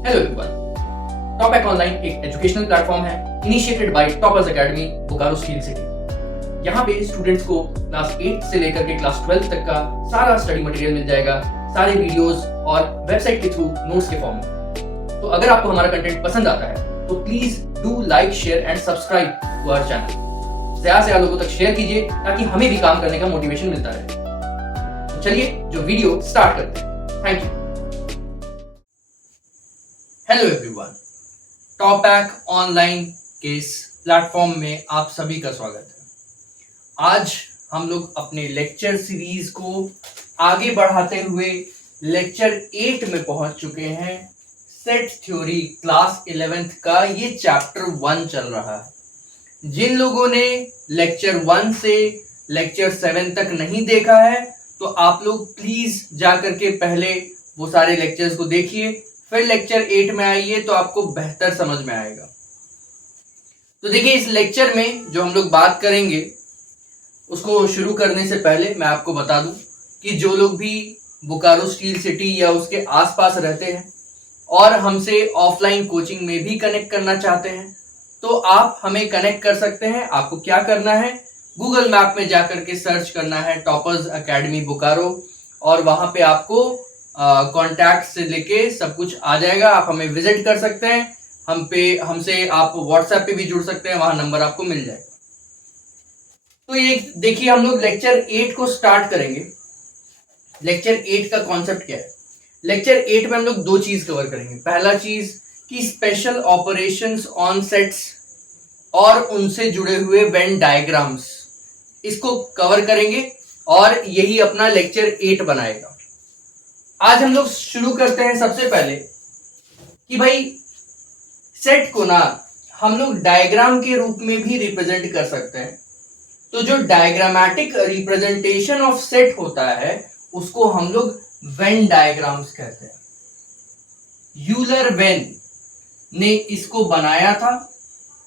Hello everyone, टॉपैक online एक educational platform है initiated by toppers academy Bokaro steel city. यहाँ पे स्टूडेंट्स को क्लास 8 से लेकर के क्लास 12 तक का सारा स्टडी मटेरियल मिल जाएगा, सारे वीडियोस और वेबसाइट के थ्रू नोट्स के फॉर्म में। तो अगर आपको हमारा कंटेंट पसंद आता है तो please do like, share and subscribe to our channel. ज्यादा से ज्यादा लोगों तक शेयर कीजिए ताकि हमें भी काम करने का मोटिवेशन मिलता रहे। तो चलिए जो वीडियो स्टार्ट करते हैं। Thank you. हेलो एवरीवन, टॉपैक ऑनलाइन के इस प्लेटफॉर्म में आप सभी का स्वागत है। आज हम लोग अपने लेक्चर सीरीज को आगे बढ़ाते हुए लेक्चर 8 में पहुंच चुके हैं। सेट थ्योरी क्लास 11th का ये चैप्टर 1 चल रहा है। जिन लोगों ने लेक्चर 1 से लेक्चर 7 तक नहीं देखा है तो आप लोग प्लीज जाकर के पहले वो सारे लेक्चर्स को देखिए, फिर लेक्चर 8 में आइए तो आपको बेहतर समझ में आएगा। तो देखिए, इस लेक्चर में जो हम लोग बात करेंगे उसको शुरू करने से पहले मैं आपको बता दूं कि जो लोग भी बोकारो स्टील सिटी या उसके आसपास रहते हैं और हमसे ऑफलाइन कोचिंग में भी कनेक्ट करना चाहते हैं तो आप हमें कनेक्ट कर सकते हैं। आपको क्या करना है, गूगल मैप में जाकर के सर्च करना है टॉपर्स एकेडमी बोकारो और वहां पे आपको कॉन्टैक्ट से लेके सब कुछ आ जाएगा। आप हमें विजिट कर सकते हैं, हमसे आप व्हाट्सएप पे भी जुड़ सकते हैं, वहां नंबर आपको मिल जाएगा। तो ये देखिए, हम लोग लेक्चर 8 को स्टार्ट करेंगे। लेक्चर 8 का कॉन्सेप्ट क्या है? लेक्चर 8 में हम लोग दो चीज कवर करेंगे। पहला चीज कि स्पेशल ऑपरेशंस ऑन सेट्स और उनसे जुड़े हुए वेन डायग्राम्स, इसको कवर करेंगे और यही अपना लेक्चर 8 बनाएगा। आज हम लोग शुरू करते हैं सबसे पहले कि भाई सेट को ना हम लोग डायग्राम के रूप में भी रिप्रेजेंट कर सकते हैं। तो जो डायग्रामेटिक रिप्रेजेंटेशन ऑफ सेट होता है उसको हम लोग वेन डायग्राम्स कहते हैं। यूलर वेन ने इसको बनाया था,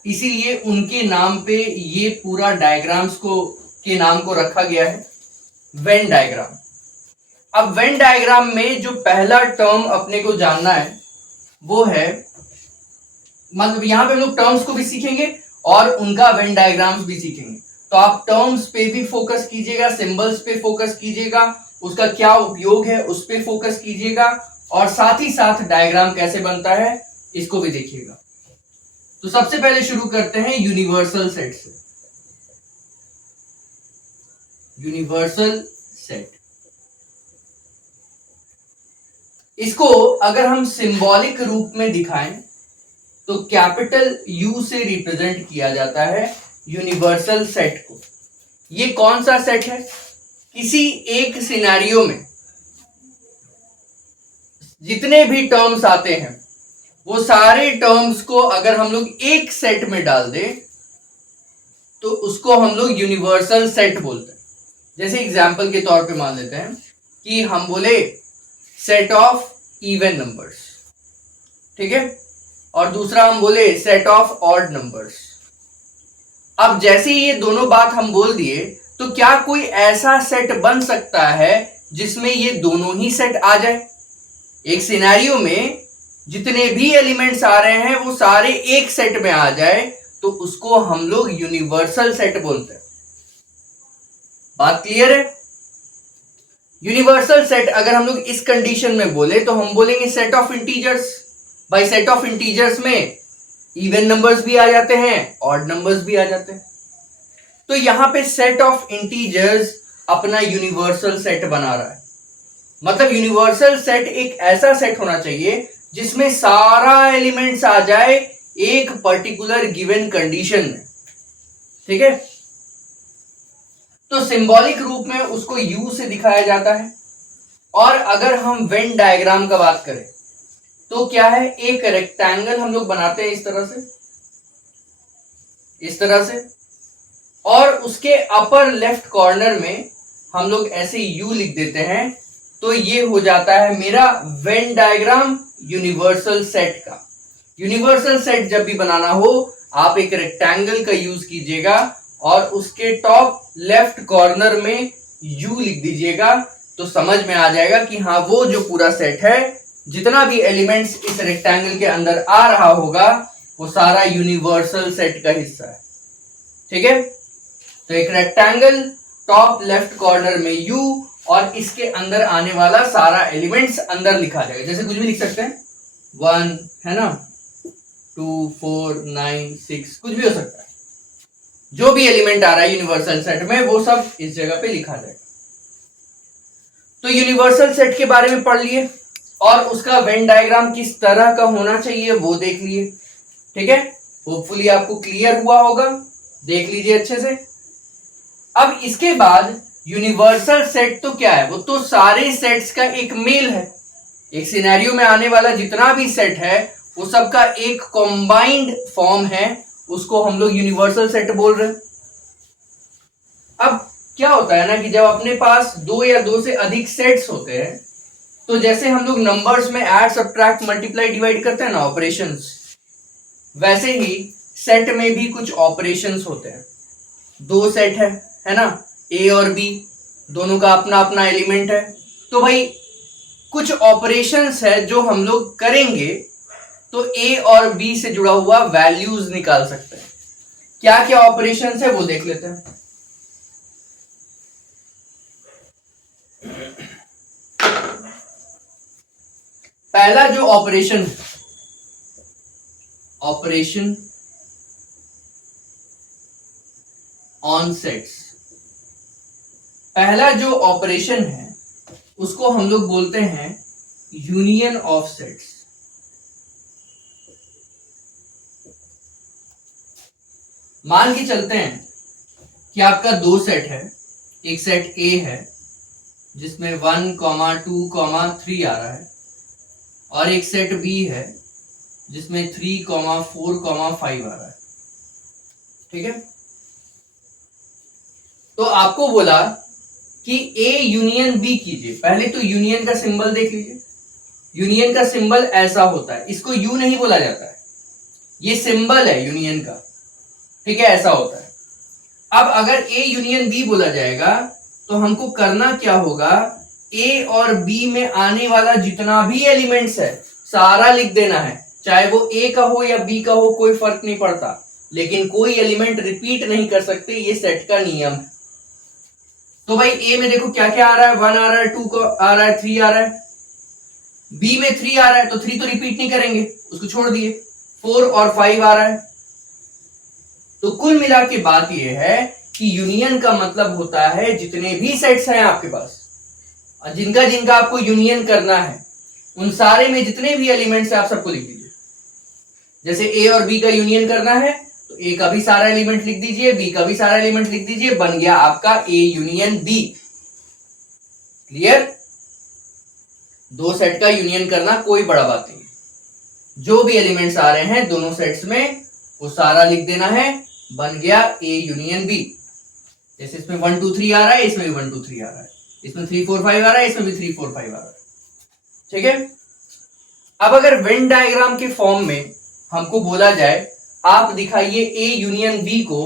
इसीलिए उनके नाम पे ये पूरा डायग्राम्स के नाम को रखा गया है वेन डायग्राम। अब वेन डायग्राम में जो पहला टर्म अपने को जानना है वो है, मतलब यहां पे हम लोग टर्म्स को भी सीखेंगे और उनका वेन डायग्राम्स भी सीखेंगे। तो आप टर्म्स पे भी फोकस कीजिएगा, सिंबल्स पे फोकस कीजिएगा, उसका क्या उपयोग है उस पे फोकस कीजिएगा और साथ ही साथ डायग्राम कैसे बनता है इसको भी देखिएगा। तो सबसे पहले शुरू करते हैं यूनिवर्सल सेट से। यूनिवर्सल सेट, इसको अगर हम सिंबॉलिक रूप में दिखाएं तो कैपिटल यू से रिप्रेजेंट किया जाता है यूनिवर्सल सेट को। ये कौन सा सेट है? किसी एक सिनेरियो में जितने भी टर्म्स आते हैं वो सारे टर्म्स को अगर हम लोग एक सेट में डाल दें तो उसको हम लोग यूनिवर्सल सेट बोलते हैं। जैसे एग्जांपल के तौर पे मान लेते हैं कि हम बोले सेट ऑफ इवन नंबर्स, ठीक है, और दूसरा हम बोले सेट ऑफ ऑड नंबर्स। अब जैसे ही ये दोनों बात हम बोल दिए तो क्या कोई ऐसा सेट बन सकता है जिसमें ये दोनों ही सेट आ जाए? एक सिनेरियो में जितने भी एलिमेंट्स आ रहे हैं वो सारे एक सेट में आ जाए तो उसको हम लोग यूनिवर्सल सेट बोलते हैं। बात क्लियर है? यूनिवर्सल सेट अगर हम लोग इस कंडीशन में बोले तो हम बोलेंगे set of integers. By set of integers में इवन नंबर्स भी आ जाते हैं, ऑड नंबर्स भी आ जाते हैं। तो यहां पे सेट ऑफ इंटीजर्स अपना यूनिवर्सल सेट बना रहा है। मतलब यूनिवर्सल सेट एक ऐसा सेट होना चाहिए जिसमें सारा एलिमेंट्स आ जाए एक पर्टिकुलर गिवन कंडीशन में, ठीक है। तो सिंबॉलिक रूप में उसको यू से दिखाया जाता है। और अगर हम वेन डायग्राम का बात करें तो क्या है, एक रेक्टेंगल हम लोग बनाते हैं इस तरह से और उसके अपर लेफ्ट कॉर्नर में हम लोग ऐसे यू लिख देते हैं। तो ये हो जाता है मेरा वेन डायग्राम यूनिवर्सल सेट का। यूनिवर्सल सेट जब भी बनाना हो आप एक रेक्टेंगल का यूज कीजिएगा और उसके टॉप लेफ्ट कॉर्नर में यू लिख दीजिएगा तो समझ में आ जाएगा कि हाँ वो जो पूरा सेट है जितना भी एलिमेंट्स इस रेक्टेंगल के अंदर आ रहा होगा वो सारा यूनिवर्सल सेट का हिस्सा है। ठीक है, तो एक रेक्टेंगल टॉप लेफ्ट कॉर्नर में यू और इसके अंदर आने वाला सारा एलिमेंट्स अंदर लिखा जाएगा। जैसे कुछ भी लिख सकते हैं, 1 है ना, 2 4 9 6 कुछ भी हो सकता है। जो भी एलिमेंट आ रहा है यूनिवर्सल सेट में वो सब इस जगह पे लिखा जाएगा। तो यूनिवर्सल सेट के बारे में पढ़ लिए और उसका वेन डायग्राम किस तरह का होना चाहिए वो देख लिए। ठीक है, होपफुली आपको क्लियर हुआ होगा, देख लीजिए अच्छे से। अब इसके बाद यूनिवर्सल सेट तो क्या है, वो तो सारे सेट्स का एक मेल है। एक सिनेरियो में आने वाला जितना भी सेट है वो सबका एक कॉम्बाइंड फॉर्म है, उसको हम लोग यूनिवर्सल सेट बोल रहे हैं। अब क्या होता है ना कि जब अपने पास दो या दो से अधिक सेट्स होते हैं तो जैसे हम लोग नंबर्स में ऐड सब्ट्रैक्ट मल्टीप्लाई डिवाइड करते हैं ना ऑपरेशंस, वैसे ही सेट में भी कुछ ऑपरेशंस होते हैं। दो सेट है ना, ए और बी, दोनों का अपना अपना एलिमेंट है, तो भाई कुछ ऑपरेशंस है जो हम लोग करेंगे तो ए और बी से जुड़ा हुआ वैल्यूज निकाल सकते हैं। क्या क्या ऑपरेशंस है वो देख लेते हैं। पहला जो ऑपरेशन ऑन सेट्स, पहला जो ऑपरेशन है उसको हम लोग बोलते हैं यूनियन ऑफ सेट्स। मान के चलते हैं कि आपका दो सेट है, एक सेट ए है जिसमें 1, 2, 3 आ रहा है और एक सेट बी है जिसमें 3, 4, 5 आ रहा है। ठीक है, तो आपको बोला कि ए यूनियन बी कीजिए। पहले तो यूनियन का सिंबल देख लीजिए। यूनियन का सिंबल ऐसा होता है, इसको यू नहीं बोला जाता है, ये सिंबल है यूनियन का। ठीक है, ऐसा होता है। अब अगर ए यूनियन बी बोला जाएगा तो हमको करना क्या होगा, ए और बी में आने वाला जितना भी एलिमेंट्स है सारा लिख देना है। चाहे वो ए का हो या बी का हो कोई फर्क नहीं पड़ता, लेकिन कोई एलिमेंट रिपीट नहीं कर सकते, ये सेट का नियम है। तो भाई ए में देखो क्या क्या आ रहा है, 1 आ रहा है, 2 आ रहा है, 3 आ रहा है। बी में 3 आ रहा है तो 3 तो रिपीट नहीं करेंगे, उसको छोड़ दिए। 4 और 5 आ रहा है। तो कुल मिला के बात यह है कि यूनियन का मतलब होता है जितने भी सेट्स हैं आपके पास, जिनका जिनका आपको यूनियन करना है, उन सारे में जितने भी एलिमेंट्स हैं आप सबको लिख दीजिए। जैसे ए और बी का यूनियन करना है तो ए का भी सारा एलिमेंट लिख दीजिए, बी का भी सारा एलिमेंट लिख दीजिए, बन गया आपका ए यूनियन बी। क्लियर? दो सेट का यूनियन करना कोई बड़ा बात नहीं, जो भी एलिमेंट्स आ रहे हैं दोनों सेट्स में वो सारा लिख देना है, बन गया ए यूनियन बी। जैसे इसमें 1 2 3 आ रहा है, इसमें भी 1 2 3 आ रहा है, इसमें 3 4 5 आ रहा है, इसमें भी 3 4 5 आ रहा है। ठीक है, अब अगर वेन डायग्राम के फॉर्म में हमको बोला जाए आप दिखाइए ए यूनियन बी को,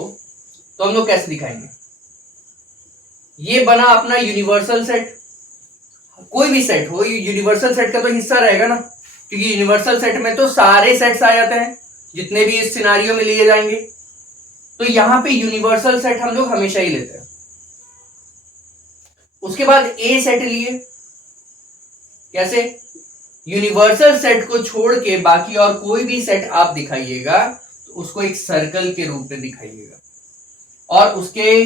तो हम लोग कैसे दिखाएंगे? ये बना अपना यूनिवर्सल सेट। कोई भी सेट हो यूनिवर्सल सेट का तो हिस्सा रहेगा ना, क्योंकि यूनिवर्सल सेट में तो सारे सेट्स आ जाते हैं जितने भी इस सिनारियो में लिए जाएंगे। तो यहां पे यूनिवर्सल सेट हम लोग हमेशा ही लेते हैं। उसके बाद ए सेट लिए, कैसे? यूनिवर्सल सेट को छोड़ के बाकी और कोई भी सेट आप दिखाइएगा तो उसको एक सर्कल के रूप में दिखाइएगा, और उसके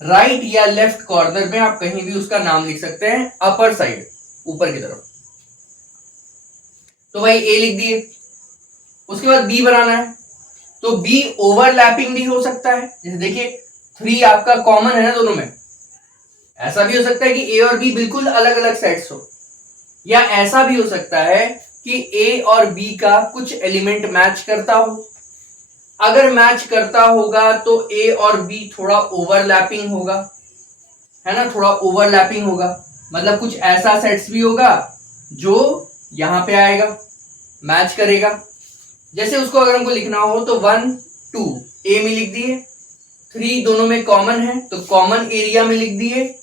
राइट या लेफ्ट कॉर्नर में आप कहीं भी उसका नाम लिख सकते हैं, अपर साइड ऊपर की तरफ। तो भाई ए लिख दिए। उसके बाद बी बनाना है, तो बी ओवरलैपिंग भी हो सकता है। जैसे देखिए 3 आपका कॉमन है ना दोनों में, ऐसा भी हो सकता है कि ए और बी बिल्कुल अलग अलग सेट्स हो, या ऐसा भी हो सकता है कि ए और बी का कुछ एलिमेंट मैच करता हो। अगर मैच करता होगा तो ए और बी थोड़ा ओवरलैपिंग होगा, है ना, थोड़ा ओवरलैपिंग होगा, मतलब कुछ ऐसा सेट्स भी होगा जो यहां पे आएगा, मैच करेगा। जैसे उसको अगर हमको लिखना हो तो 1 2 ए में लिख दिए, 3 दोनों में कॉमन है तो कॉमन एरिया में लिख दिए,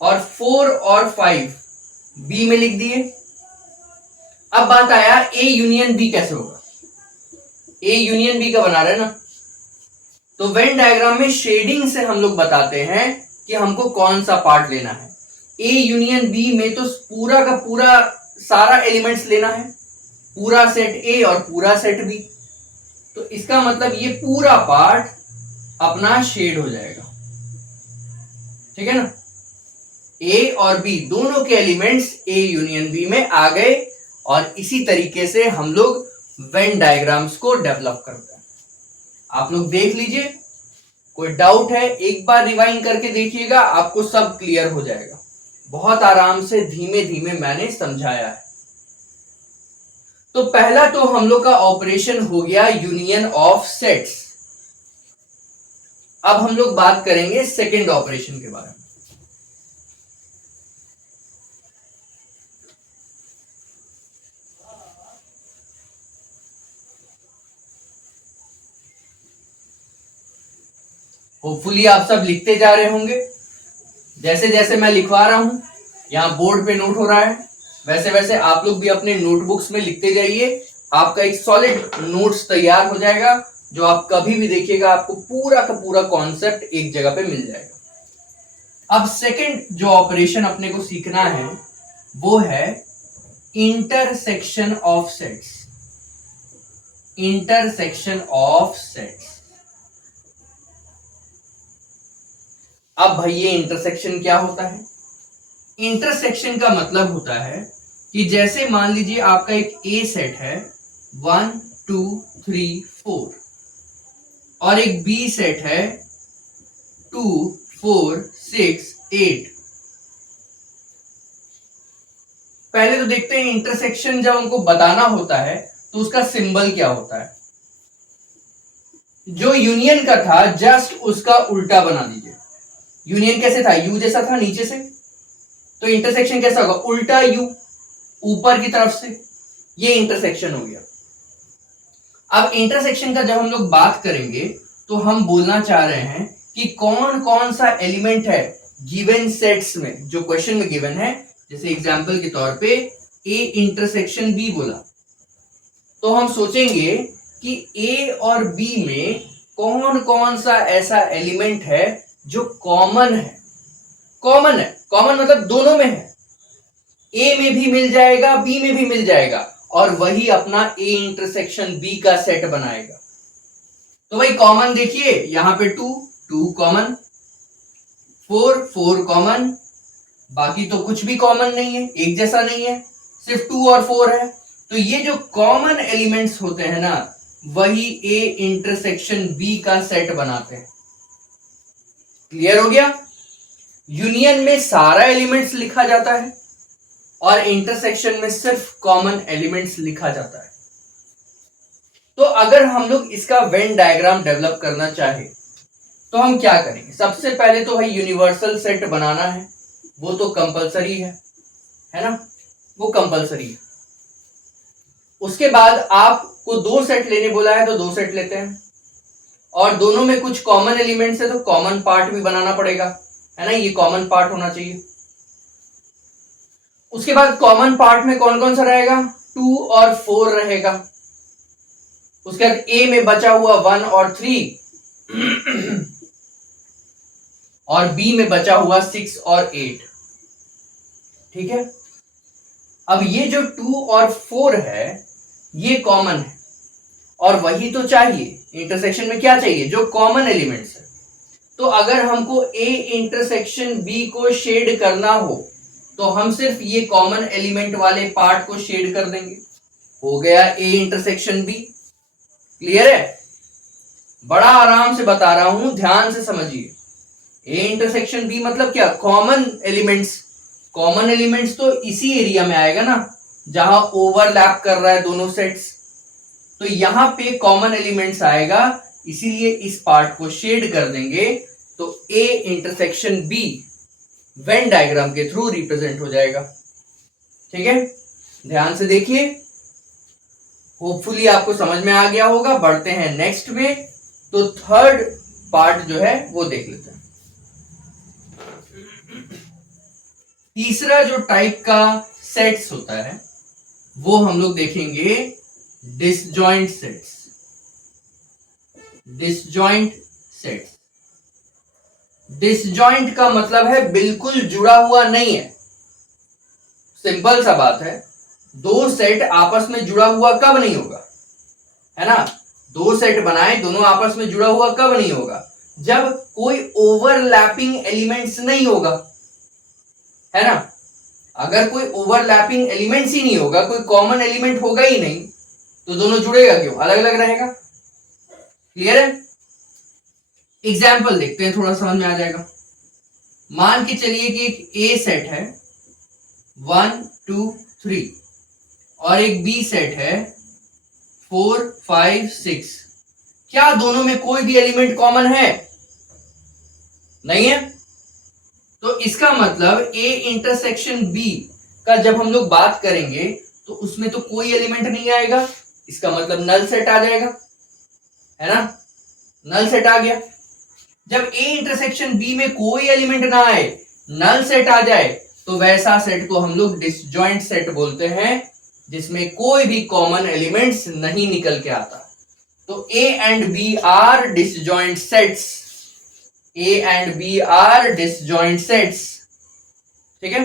और 4 और 5 बी में लिख दिए। अब बात आया ए यूनियन बी कैसे होगा। ए यूनियन बी का बना रहे हैं ना, तो वेन डायग्राम में शेडिंग से हम लोग बताते हैं कि हमको कौन सा पार्ट लेना है। ए यूनियन बी में तो पूरा का पूरा सारा एलिमेंट्स लेना है, पूरा सेट ए और पूरा सेट बी, तो इसका मतलब ये पूरा पार्ट अपना शेड हो जाएगा, ठीक है ना। ए और बी दोनों के एलिमेंट्स ए यूनियन बी में आ गए, और इसी तरीके से हम लोग वेन डायग्राम्स को डेवलप करते हैं। आप लोग देख लीजिए, कोई डाउट है एक बार रिवाइंड करके देखिएगा, आपको सब क्लियर हो जाएगा। बहुत आराम से धीमे धीमे मैंने समझाया है। तो पहला तो हम लोग का ऑपरेशन हो गया यूनियन ऑफ सेट्स। अब हम लोग बात करेंगे सेकेंड ऑपरेशन के बारे में। होपफुली आप सब लिखते जा रहे होंगे, जैसे जैसे मैं लिखवा रहा हूं, यहां बोर्ड पे नोट हो रहा है, वैसे वैसे आप लोग भी अपने नोटबुक्स में लिखते जाइए। आपका एक सॉलिड नोट्स तैयार हो जाएगा, जो आप कभी भी देखिएगा आपको पूरा का पूरा कॉन्सेप्ट एक जगह पे मिल जाएगा। अब सेकंड जो ऑपरेशन अपने को सीखना है वो है intersection of sets. Intersection of sets. अब भाई ये इंटरसेक्शन क्या होता है? इंटरसेक्शन का मतलब होता है कि जैसे मान लीजिए आपका एक ए सेट है 1 2 3 4, और एक बी सेट है 2 4 6 8। पहले तो देखते हैं इंटरसेक्शन जब हमको बताना होता है तो उसका सिंबल क्या होता है। जो यूनियन का था जस्ट उसका उल्टा बना दीजिए। यूनियन कैसे था? यू जैसा था नीचे से, तो इंटरसेक्शन कैसा होगा? उल्टा यू, ऊपर की तरफ से। ये इंटरसेक्शन हो गया। अब इंटरसेक्शन का जब हम लोग बात करेंगे तो हम बोलना चाह रहे हैं कि कौन कौन सा एलिमेंट है गिवन सेट्स में, जो क्वेश्चन में गिवन है। जैसे एग्जांपल के तौर पे ए इंटरसेक्शन बी बोला, तो हम सोचेंगे कि ए और बी में कौन कौन सा ऐसा एलिमेंट है जो कॉमन है। कॉमन है, कॉमन मतलब दोनों में है, ए में भी मिल जाएगा बी में भी मिल जाएगा, और वही अपना ए इंटरसेक्शन बी का सेट बनाएगा। तो भाई कॉमन देखिए, यहां पे 2 कॉमन, 4 कॉमन, बाकी तो कुछ भी कॉमन नहीं है, एक जैसा नहीं है, सिर्फ 2 और 4 है। तो ये जो कॉमन एलिमेंट्स होते हैं ना, वही ए इंटरसेक्शन बी का सेट बनाते हैं। क्लियर हो गया? यूनियन में सारा एलिमेंट्स लिखा जाता है और इंटरसेक्शन में सिर्फ कॉमन एलिमेंट्स लिखा जाता है। तो अगर हम लोग इसका वेन डायग्राम डेवलप करना चाहे तो हम क्या करेंगे? सबसे पहले तो भाई यूनिवर्सल सेट बनाना है, वो तो कंपलसरी है ना, वो कंपलसरी है। उसके बाद आपको 2 सेट लेने बोला है तो 2 सेट लेते हैं, और दोनों में कुछ कॉमन एलिमेंट्स है तो कॉमन पार्ट भी बनाना पड़ेगा, है ना, ये कॉमन पार्ट होना चाहिए। उसके बाद कॉमन पार्ट में कौन कौन सा रहेगा? 2 और 4 रहेगा। उसके बाद ए में बचा हुआ 1 और 3 और बी में बचा हुआ 6 और 8। ठीक है। अब ये जो 2 और 4 है ये कॉमन है, और वही तो चाहिए इंटरसेक्शन में। क्या चाहिए? जो कॉमन एलिमेंट्स है। तो अगर हमको ए इंटरसेक्शन बी को शेड करना हो तो हम सिर्फ ये कॉमन एलिमेंट वाले पार्ट को शेड कर देंगे, हो गया ए इंटरसेक्शन बी। क्लियर है? बड़ा आराम से बता रहा हूं, ध्यान से समझिए। ए इंटरसेक्शन बी मतलब क्या? Common elements. कॉमन एलिमेंट्स तो इसी एरिया में आएगा ना जहां ओवरलैप कर रहा है दोनों सेट्स, तो यहां पे कॉमन एलिमेंट्स आएगा, इसीलिए इस पार्ट को शेड कर देंगे। तो A intersection B Venn diagram के थ्रू रिप्रेजेंट हो जाएगा। ठीक है, ध्यान से देखिए, होपफुली आपको समझ में आ गया होगा। बढ़ते हैं नेक्स्ट में, तो थर्ड पार्ट जो है वो देख लेते हैं। तीसरा जो टाइप का सेट्स होता है वो हम लोग देखेंगे disjoint sets. Disjoint sets, disjoint का मतलब है बिल्कुल जुड़ा हुआ नहीं है। सिंपल सा बात है, दो सेट आपस में जुड़ा हुआ कब नहीं होगा, है ना। दो सेट बनाए, दोनों आपस में जुड़ा हुआ कब नहीं होगा, जब कोई ओवरलैपिंग एलिमेंट्स नहीं होगा, है ना। अगर कोई ओवरलैपिंग एलिमेंट्स ही नहीं होगा, कोई कॉमन एलिमेंट होगा ही नहीं, तो दोनों जुड़ेगा क्यों, अलग अलग रहेगा। क्लियर है। एग्जाम्पल देखते हैं, थोड़ा समझ में आ जाएगा। मान के चलिए कि एक ए सेट है 1 2 3 और एक बी सेट है 4 5 6। क्या दोनों में कोई भी एलिमेंट कॉमन है, नहीं है। तो इसका मतलब ए इंटरसेक्शन बी का जब हम लोग बात करेंगे तो उसमें तो कोई एलिमेंट नहीं आएगा, इसका मतलब नल सेट आ जाएगा, है ना। नल सेट आ गया। जब ए इंटरसेक्शन बी में कोई एलिमेंट ना आए, नल सेट आ जाए, तो वैसा सेट को हम लोग डिसजॉइंट सेट बोलते हैं, जिसमें कोई भी कॉमन एलिमेंट्स नहीं निकल के आता। तो A and B are disjoint sets. A and B are disjoint sets, ठीक है।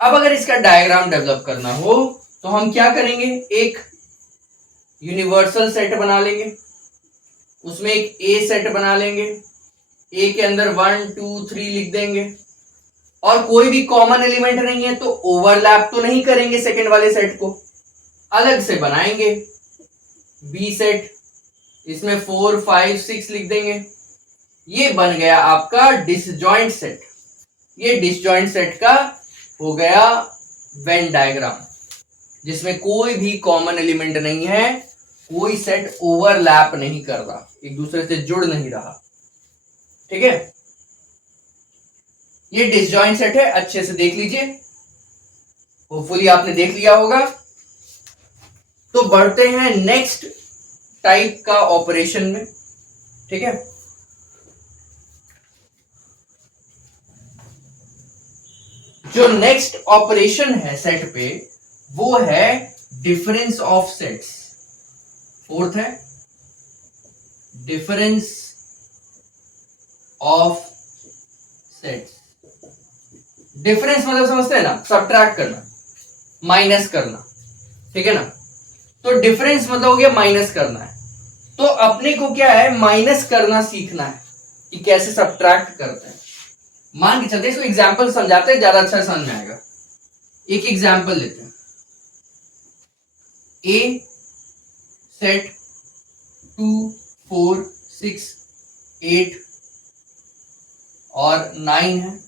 अब अगर इसका डायग्राम डेवलप करना हो तो हम क्या करेंगे, एक यूनिवर्सल सेट बना लेंगे, उसमें एक ए सेट बना लेंगे, ए के अंदर 1 2 3 लिख देंगे, और कोई भी कॉमन एलिमेंट नहीं है तो ओवरलैप तो नहीं करेंगे सेकंड वाले सेट को, अलग से बनाएंगे बी सेट, इसमें 4 5 6 लिख देंगे। ये बन गया आपका डिसजॉइंट सेट। ये डिसजॉइंट सेट का हो गया वेन डायग्राम, जिसमें कोई भी कॉमन एलिमेंट नहीं है, कोई सेट ओवरलैप नहीं कर रहा, एक दूसरे से जुड़ नहीं रहा, ठीक है। ये डिसजॉइंट सेट है, अच्छे से देख लीजिए, होपफुली आपने देख लिया होगा। तो बढ़ते हैं नेक्स्ट टाइप का ऑपरेशन में, ठीक है। जो नेक्स्ट ऑपरेशन है सेट पे वो है डिफरेंस ऑफ सेट्स। फोर्थ है डिफरेंस ऑफ सेट्स। डिफरेंस मतलब समझते हैं ना, सब्ट्रैक्ट करना, माइनस करना, ठीक है ना। तो डिफरेंस मतलब हो गया माइनस करना है। तो अपने को क्या है, माइनस करना सीखना है कि कैसे सब्ट्रैक्ट करते हैं। मान के चलते इसको एग्जाम्पल समझाते हैं, ज्यादा अच्छा समझ में आएगा। एक एग्जाम्पल लेते हैं, ए सेट 2 4 6 8 और 9 है।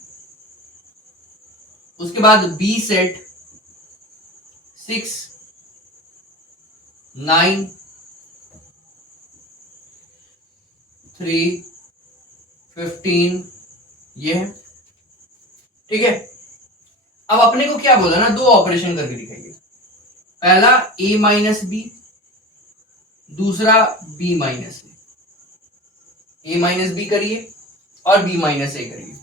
उसके बाद बी सेट 6 9 3 15 ये है, ठीक है। अब अपने को क्या बोला ना, दो ऑपरेशन करके दिखाइए। पहला a माइनस बी, दूसरा b minus A. a minus B करिए और b माइनस ए करिए,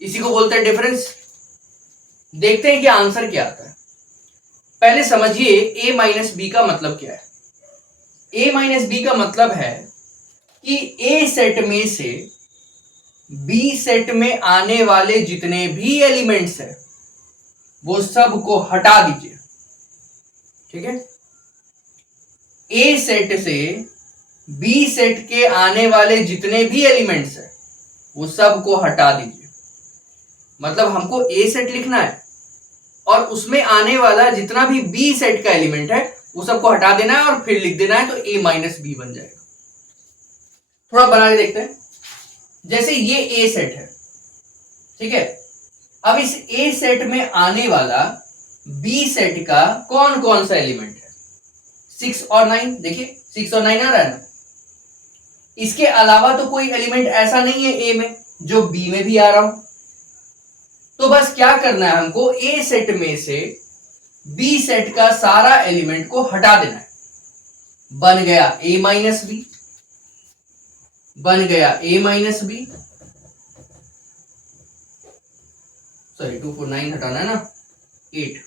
इसी को बोलते हैं डिफरेंस। देखते हैं कि आंसर क्या आता है। पहले समझिए a माइनस बी का मतलब क्या है। a माइनस बी का मतलब है कि a सेट में से बी सेट में आने वाले जितने भी एलिमेंट्स हैं वो सब को हटा दीजिए, ठीक है। ए सेट से बी सेट के आने वाले जितने भी एलिमेंट्स हैं वो सब को हटा दीजिए। मतलब हमको ए सेट लिखना है और उसमें आने वाला जितना भी बी सेट का एलिमेंट है वो सबको हटा देना है और फिर लिख देना है, तो ए माइनस बी बन जाएगा। थोड़ा बना के देखते हैं। जैसे ये ए सेट है, ठीक है। अब इस ए सेट में आने वाला बी सेट का कौन कौन सा एलिमेंट है, 6 और 9। देखिए 6 और 9 आ रहा है ना। इसके अलावा तो कोई एलिमेंट ऐसा नहीं है ए में जो बी में भी आ रहा हो। तो बस क्या करना है, हमको ए सेट में से बी सेट का सारा एलिमेंट को हटा देना है। बन गया ए माइनस बी, बन गया ए माइनस बी, सॉरी 2 4 9 हटाना है ना, 8।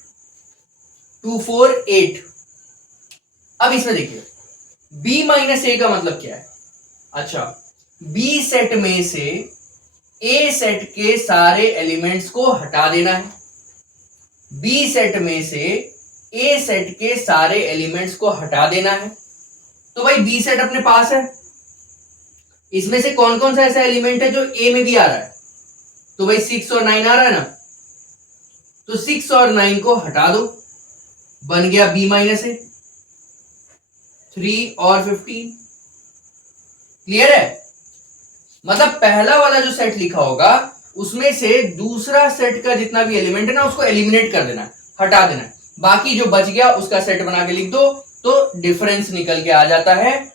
2 4 8। अब इसमें देखिए b माइनस ए का मतलब क्या है। अच्छा, बी सेट में से ए सेट के सारे एलिमेंट्स को हटा देना है। बी सेट में से ए सेट के सारे एलिमेंट्स को हटा देना है। तो भाई बी सेट अपने पास है, इसमें से कौन कौन सा ऐसा एलिमेंट है जो ए में भी आ रहा है। तो भाई 6 और 9 आ रहा है ना, तो 6 और 9 को हटा दो, बन गया बी माइनस ए। 3 और 15 क्लियर है। मतलब पहला वाला जो सेट लिखा होगा उसमें से दूसरा सेट का जितना भी एलिमेंट है ना उसको एलिमिनेट कर देना है, हटा देना है। बाकी जो बच गया उसका सेट बना के लिख दो, तो डिफरेंस निकल के आ जाता है।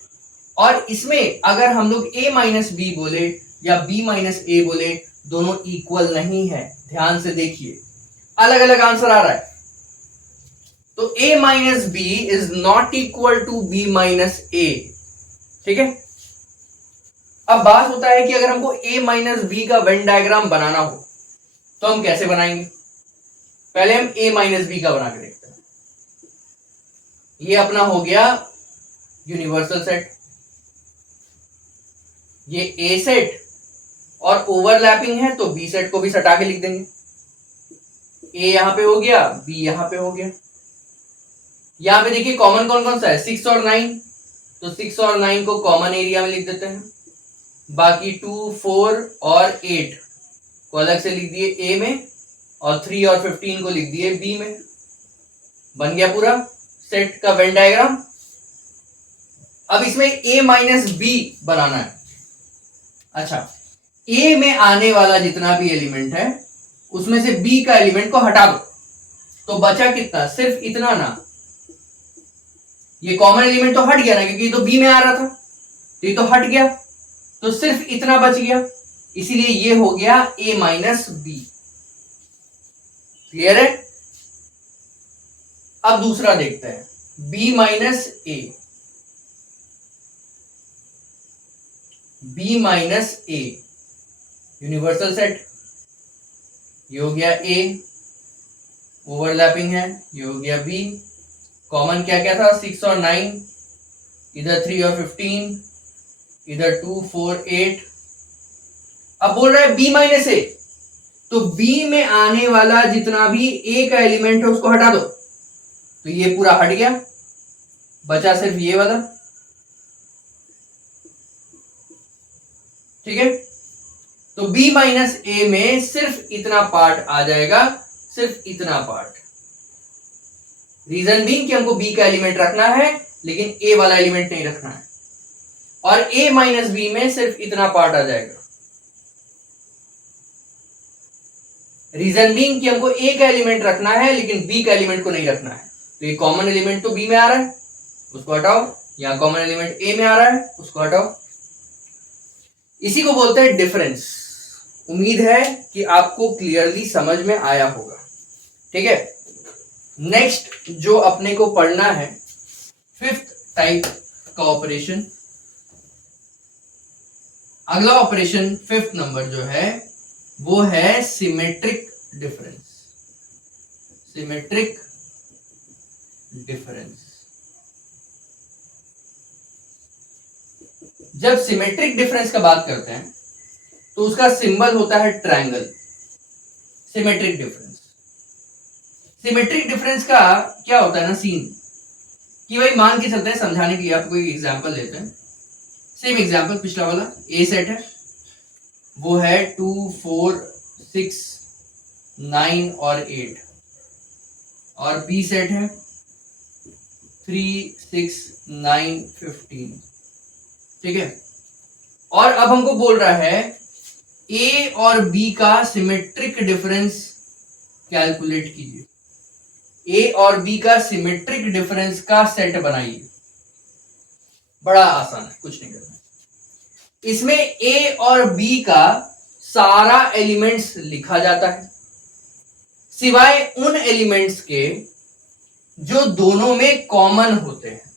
और इसमें अगर हम लोग a माइनस बी बोले या b माइनस ए बोले, दोनों इक्वल नहीं है। ध्यान से देखिए, अलग अलग आंसर आ रहा है। तो a minus B is not equal to b minus A. ठीक है। अब बात होता है कि अगर हमको a माइनस बी का वेन डायग्राम बनाना हो तो हम कैसे बनाएंगे। पहले हम a माइनस बी का बना के देखते हैं। ये अपना हो गया यूनिवर्सल सेट, ये a सेट और ओवरलैपिंग है तो b सेट को भी सटा के लिख देंगे। a यहां पे हो गया, b यहां पे हो गया। यहां पे देखिए कॉमन कौन कौन सा है, 6 और 9, तो 6 और 9 को कॉमन एरिया में लिख देते हैं। बाकी 2 4 और 8 को अलग से लिख दिए ए में, और 3 और 15 को लिख दिए बी में। बन गया पूरा सेट का वेन डायग्राम। अब इसमें a माइनस बी बनाना है। अच्छा, a में आने वाला जितना भी एलिमेंट है उसमें से b का एलिमेंट को हटा दो, तो बचा कितना, सिर्फ इतना ना। ये कॉमन एलिमेंट तो हट गया ना, क्योंकि ये तो b में आ रहा था, तो ये तो हट गया, तो सिर्फ इतना बच गया। इसीलिए ये हो गया a माइनस बी। क्लियर है। अब दूसरा देखते हैं, b minus A. b minus a universal set, ये हो गया a, ओवरलैपिंग है, ये हो गया b। कॉमन क्या क्या था, 6 और 9, इधर 3 और 15, इधर 2 4 8। अब बोल रहा है b माइनस ए, तो b में आने वाला जितना भी a का एलिमेंट है उसको हटा दो, तो ये पूरा हट गया, बचा सिर्फ ये वाला। ठीक है। तो b माइनस ए में सिर्फ इतना पार्ट आ जाएगा, सिर्फ इतना पार्ट। रीजन बीइंग कि हमको b का एलिमेंट रखना है लेकिन a वाला एलिमेंट नहीं रखना है, और a माइनस बी में सिर्फ इतना पार्ट आ जाएगा। रीजन बीइंग कि हमको a का एलिमेंट रखना है लेकिन b का एलिमेंट को नहीं रखना है। तो ये कॉमन एलिमेंट तो b में आ रहा है, उसको हटाओ। यहां कॉमन एलिमेंट a में आ रहा है, उसको हटाओ। इसी को बोलते हैं डिफरेंस। उम्मीद है कि आपको क्लियरली समझ में आया होगा। ठीक है। नेक्स्ट जो अपने को पढ़ना है, फिफ्थ टाइप का ऑपरेशन। अगला ऑपरेशन फिफ्थ नंबर जो है वो है सिमेट्रिक डिफरेंस। Symmetric difference. जब सिमेट्रिक डिफरेंस का बात करते हैं तो उसका सिंबल होता है triangle. Symmetric difference, symmetric difference का क्या होता है ना सीन, कि भाई मान के चलते हैं, समझाने के लिए आपको एक एग्जांपल लेते हैं। सेम एग्जांपल पिछला वाला, ए सेट है, वो है 2 4 6 9 और 8, और बी सेट है 3 6 9 15। ठीक है। और अब हमको बोल रहा है ए और बी का सिमेट्रिक डिफरेंस कैलकुलेट कीजिए। ए और बी का सिमेट्रिक डिफरेंस का सेट बनाइए। बड़ा आसान है, कुछ नहीं करना। इसमें ए और बी का सारा एलिमेंट्स लिखा जाता है, सिवाय उन एलिमेंट्स के जो दोनों में कॉमन होते हैं।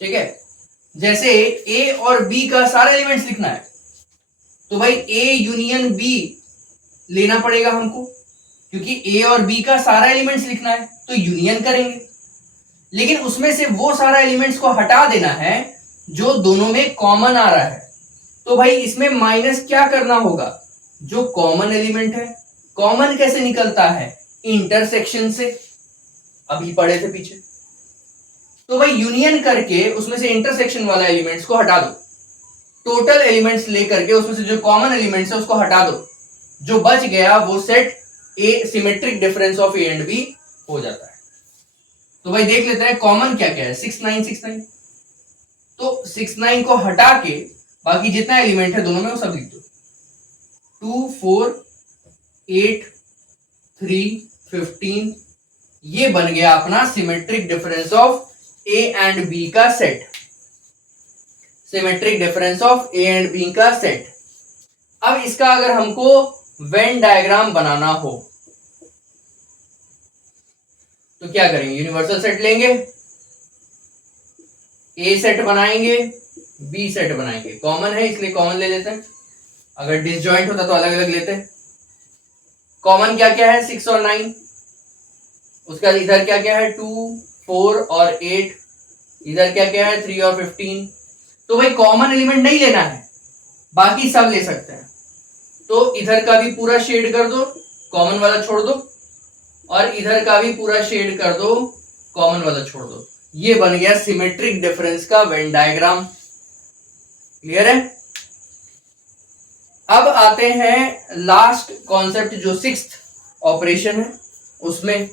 ठीक है। जैसे ए और बी का सारा एलिमेंट्स लिखना है, तो भाई ए यूनियन बी लेना पड़ेगा हमको, क्योंकि ए और बी का सारा एलिमेंट्स लिखना है तो यूनियन करेंगे, लेकिन उसमें से वो सारा एलिमेंट्स को हटा देना है जो दोनों में कॉमन आ रहा है। तो भाई इसमें माइनस क्या करना होगा, जो कॉमन एलिमेंट है। कॉमन कैसे निकलता है, इंटरसेक्शन से, अभी पढ़े थे पीछे। तो भाई यूनियन करके उसमें से इंटरसेक्शन वाला एलिमेंट्स को हटा दो, टोटल एलिमेंट्स लेकर के उसमें से जो कॉमन एलिमेंट्स है उसको हटा दो, जो बच गया वो set A symmetric difference of A and B हो जाता है। तो भाई देख लेते हैं कॉमन क्या क्या है, 6 9 6 9। तो 6 9 को हटा के बाकी जितना एलिमेंट है दोनों में वो सब लिख दो। 2 4 8 3 15, ये बन गया अपना symmetric difference of A and B का set. Symmetric difference of A and B का सेट। अब इसका अगर हमको वेन डायग्राम बनाना हो तो क्या करेंगे, यूनिवर्सल सेट लेंगे, ए सेट बनाएंगे, बी सेट बनाएंगे। कॉमन है इसलिए कॉमन ले लेते हैं, अगर डिसजॉइंट होता तो अलग अलग लेते। कॉमन क्या क्या है, 6 और 9। उसका इधर क्या क्या है, 2 4 और 8। इधर क्या क्या है, 3 और 15। तो भाई कॉमन एलिमेंट नहीं लेना है, बाकी सब ले सकते हैं। तो इधर का भी पूरा शेड कर दो, कॉमन वाला छोड़ दो, और इधर का भी पूरा शेड कर दो, कॉमन वाला छोड़ दो। ये बन गया सिमेट्रिक डिफरेंस का वेन डायग्राम। क्लियर है। अब आते हैं लास्ट कॉन्सेप्ट जो 6th ऑपरेशन है, उसमें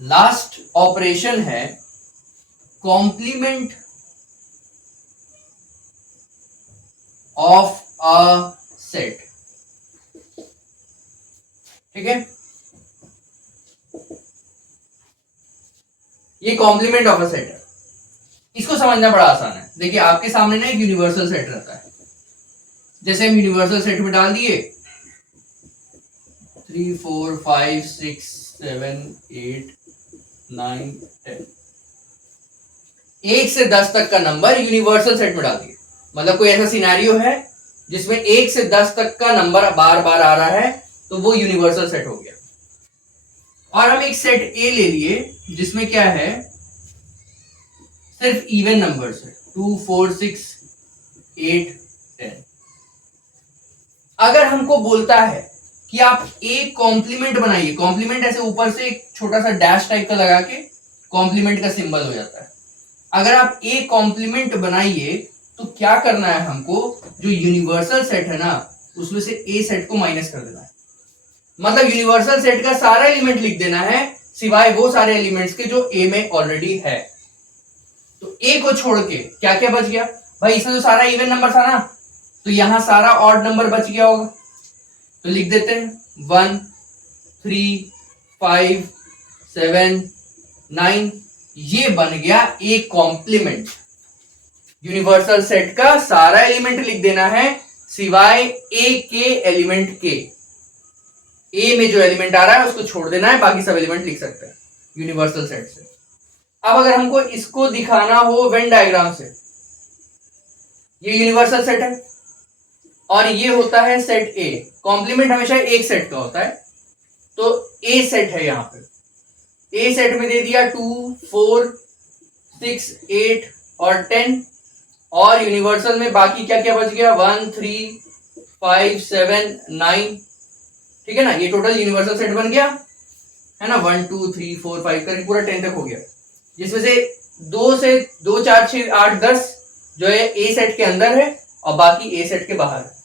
लास्ट ऑपरेशन है कॉम्प्लीमेंट ऑफ अ सेट। ठीक है, ये कॉम्प्लीमेंट ऑफ अ सेट है। इसको समझना बड़ा आसान है। देखिए आपके सामने ना एक यूनिवर्सल सेट रहता है, जैसे हम यूनिवर्सल सेट में डाल दिए 3 4 5 6 7 8 9 10, 1 से 10 तक का नंबर यूनिवर्सल सेट में डाल दिए। मतलब कोई ऐसा सिनेरियो है जिसमें 1 से 10 तक का नंबर बार बार आ रहा है, तो वो यूनिवर्सल सेट हो गया। और हम एक सेट ए ले लिए जिसमें क्या है, सिर्फ इवन नंबर्स है, 2 4 6 8 10। अगर हमको बोलता है कि आप एक कॉम्प्लीमेंट बनाइए, कॉम्प्लीमेंट ऐसे ऊपर से एक छोटा सा डैश टाइप का लगा के कॉम्प्लीमेंट का सिंबल हो जाता है। अगर आप एक कॉम्प्लीमेंट बनाइए तो क्या करना है हमको, जो यूनिवर्सल सेट है ना उसमें से ए सेट को माइनस कर देना है। मतलब यूनिवर्सल सेट का सारा एलिमेंट लिख देना है सिवाय वो सारे एलिमेंट्स के जो ए में ऑलरेडी है। तो ए को छोड़ के क्या क्या बच गया, भाई इसमें तो सारा इवन नंबर था ना, तो यहां सारा ऑड नंबर बच गया होगा। तो लिख देते हैं 1 3 5 7 9। ये बन गया ए कॉम्प्लीमेंट। यूनिवर्सल सेट का सारा एलिमेंट लिख देना है सिवाय ए के एलिमेंट के। ए में जो एलिमेंट आ रहा है उसको छोड़ देना है, बाकी सब एलिमेंट लिख सकते हैं यूनिवर्सल सेट से। अब अगर हमको इसको दिखाना हो वेन डायग्राम से, ये यूनिवर्सल सेट है और ये होता है सेट ए। कॉम्प्लीमेंट हमेशा एक सेट का होता है, तो ए सेट है यहां पे। ए सेट में दे दिया 2 4 6 8 और 10, और यूनिवर्सल में बाकी क्या क्या बच गया, 1 3 5 7 9। ठीक है ना, ये टोटल यूनिवर्सल सेट बन गया है ना, 1 2 3 4 5 करके पूरा 10 तक हो गया, जिसमें से 2 4 6 8 10 जो है ए सेट के अंदर है और बाकी ए सेट के बाहर है।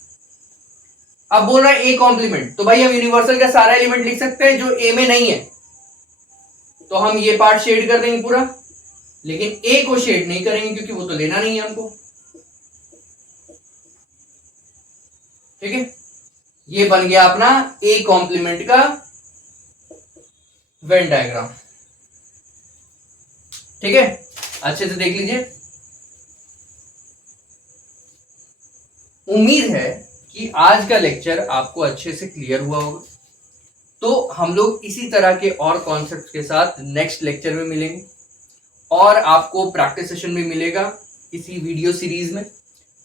अब बोल रहा है ए कॉम्प्लीमेंट, तो भाई हम यूनिवर्सल का सारा एलिमेंट लिख सकते हैं जो ए में नहीं है, तो हम ये पार्ट शेड कर देंगे पूरा, लेकिन ए को शेड नहीं करेंगे क्योंकि वो तो लेना नहीं है हमको। ठीक है, ये बन गया अपना ए कॉम्प्लीमेंट का वेन डायग्राम। ठीक है, अच्छे से देख लीजिए। उम्मीद है कि आज का लेक्चर आपको अच्छे से क्लियर हुआ होगा। तो हम लोग इसी तरह के और कॉन्सेप्ट के साथ नेक्स्ट लेक्चर में मिलेंगे, और आपको प्रैक्टिस सेशन भी मिलेगा इसी वीडियो सीरीज में।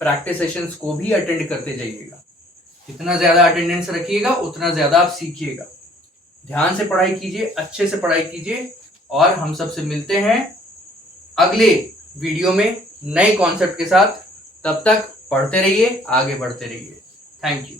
प्रैक्टिस सेशंस को भी अटेंड करते जाइएगा। जितना ज़्यादा अटेंडेंस रखिएगा उतना ज़्यादा आप सीखिएगा। ध्यान से पढ़ाई कीजिए, अच्छे से पढ़ाई कीजिए, और हम सबसे मिलते हैं अगले वीडियो में नए कॉन्सेप्ट के साथ। तब तक पढ़ते रहिए, आगे बढ़ते रहिए। Thank you.